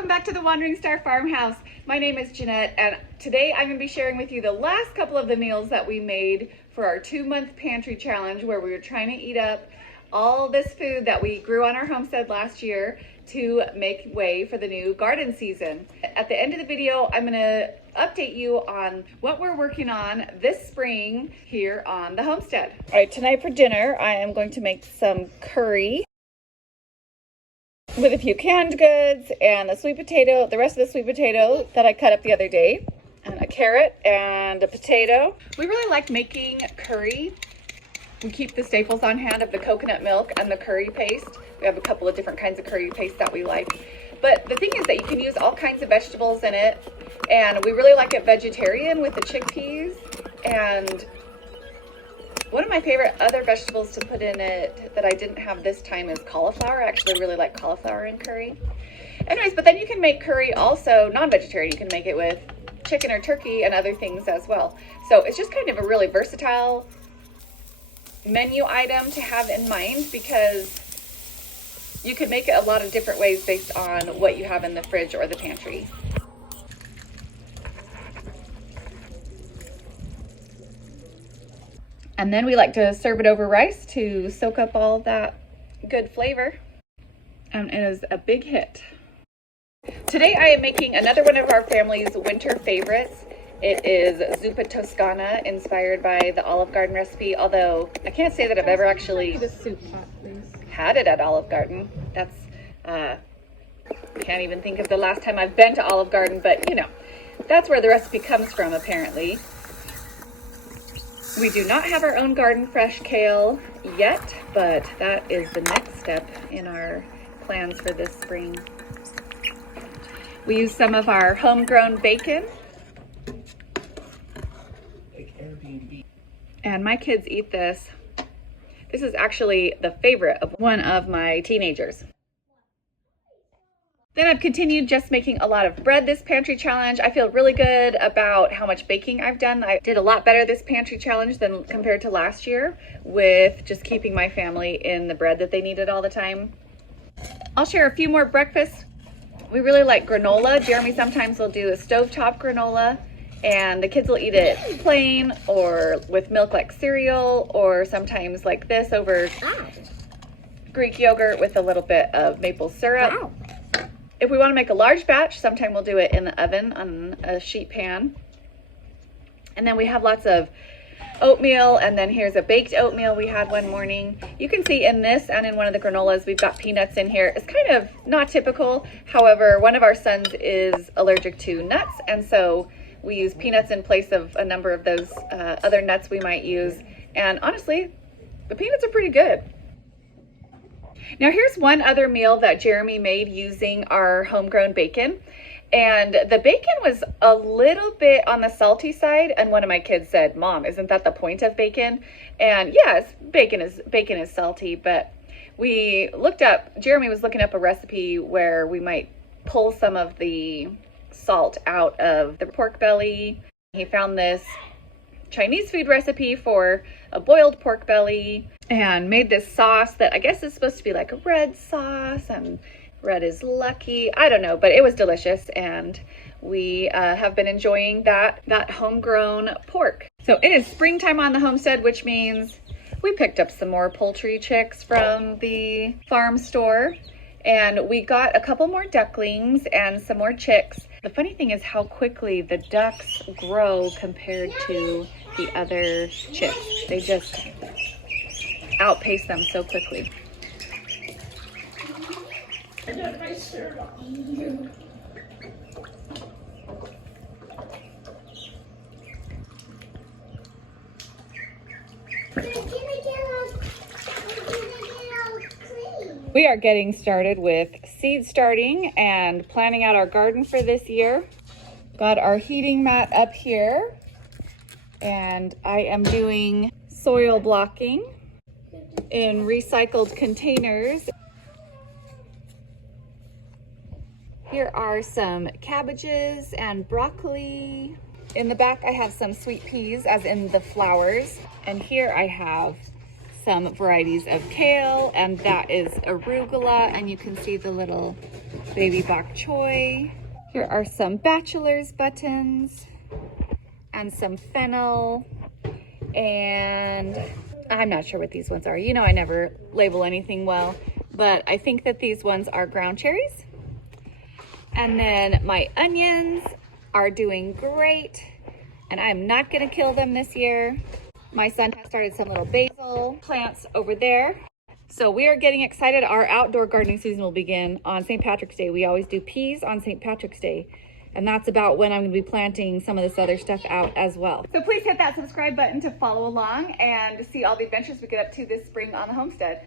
welcome back to the Wandering Star Farmhouse. My name is Jeanette, and today I'm going to be sharing with you the last couple of the meals that we made for our 2-month pantry challenge, where we were trying to eat up all this food that we grew on our homestead last year to make way for the new garden season. At the end of the video, I'm going to update you on what we're working on this spring here on the homestead. All right, tonight for dinner, I am going to make some curry with a few canned goods and the sweet potato, the rest of the sweet potato that I cut up the other day, and a carrot and a potato. We really like making curry. We keep the staples on hand of the coconut milk and the curry paste. We have a couple of different kinds of curry paste that we like. But the thing is that you can use all kinds of vegetables in it, and we really like it vegetarian with the chickpeas. And one of my favorite other vegetables to put in it that I didn't have this time is cauliflower. I actually really like cauliflower in curry. Anyways, but then you can make curry also non-vegetarian. You can make it with chicken or turkey and other things as well. So it's just kind of a really versatile menu item to have in mind, because you can make it a lot of different ways based on what you have in the fridge or the pantry. And then we like to serve it over rice to soak up all that good flavor. And it is a big hit. Today I am making another one of our family's winter favorites. It is Zuppa Toscana, inspired by the Olive Garden recipe, although I can't say that I've ever actually had it at Olive Garden. That's, can't even think of the last time I've been to Olive Garden, but you know, that's where the recipe comes from apparently. We do not have our own garden fresh kale yet, but that is the next step in our plans for this spring. We use some of our homegrown bacon. And my kids eat this. This is actually the favorite of one of my teenagers. Then I've continued just making a lot of bread this pantry challenge. I feel really good about how much baking I've done. I did a lot better this pantry challenge than compared to last year with just keeping my family in the bread that they needed all the time. I'll share a few more breakfasts. We really like granola. Jeremy sometimes will do a stovetop granola, and the kids will eat it plain or with milk like cereal, or sometimes like this over Greek yogurt with a little bit of maple syrup. Wow. If we want to make a large batch, sometime we'll do it in the oven on a sheet pan. And then we have lots of oatmeal, and then here's a baked oatmeal we had one morning. You can see in this and in one of the granolas, we've got peanuts in here. It's kind of not typical. However, one of our sons is allergic to nuts, and so we use peanuts in place of a number of those other nuts we might use. And honestly, the peanuts are pretty good. Now here's one other meal that Jeremy made using our homegrown bacon. And the bacon was a little bit on the salty side, and one of my kids said, "Mom, isn't that the point of bacon?" And yes, bacon is salty, but Jeremy was looking up a recipe where we might pull some of the salt out of the pork belly. He found this Chinese food recipe for a boiled pork belly and made this sauce that I guess is supposed to be like a red sauce, and red is lucky. I don't know, but it was delicious, and we have been enjoying that homegrown pork. So it is springtime on the homestead, which means we picked up some more poultry chicks from the farm store, and we got a couple more ducklings and some more chicks. The funny thing is how quickly the ducks grow compared to the other chicks. They just outpace them so quickly. I got my shirt on. We are getting started with seed starting and planning out our garden for this year. Got our heating mat up here, and I am doing soil blocking in recycled containers. Here are some cabbages and broccoli. In the back, I have some sweet peas, as in the flowers. And here I have some varieties of kale, and that is arugula, and you can see the little baby bok choy. Here are some bachelor's buttons and some fennel. And I'm not sure what these ones are. You know, I never label anything well, but I think that these ones are ground cherries. And then my onions are doing great, and I'm not gonna kill them this year. My son has started some little basil plants over there. So we are getting excited. Our outdoor gardening season will begin on St. Patrick's Day. We always do peas on St. Patrick's Day. And that's about when I'm gonna be planting some of this other stuff out as well. So please hit that subscribe button to follow along and to see all the adventures we get up to this spring on the homestead.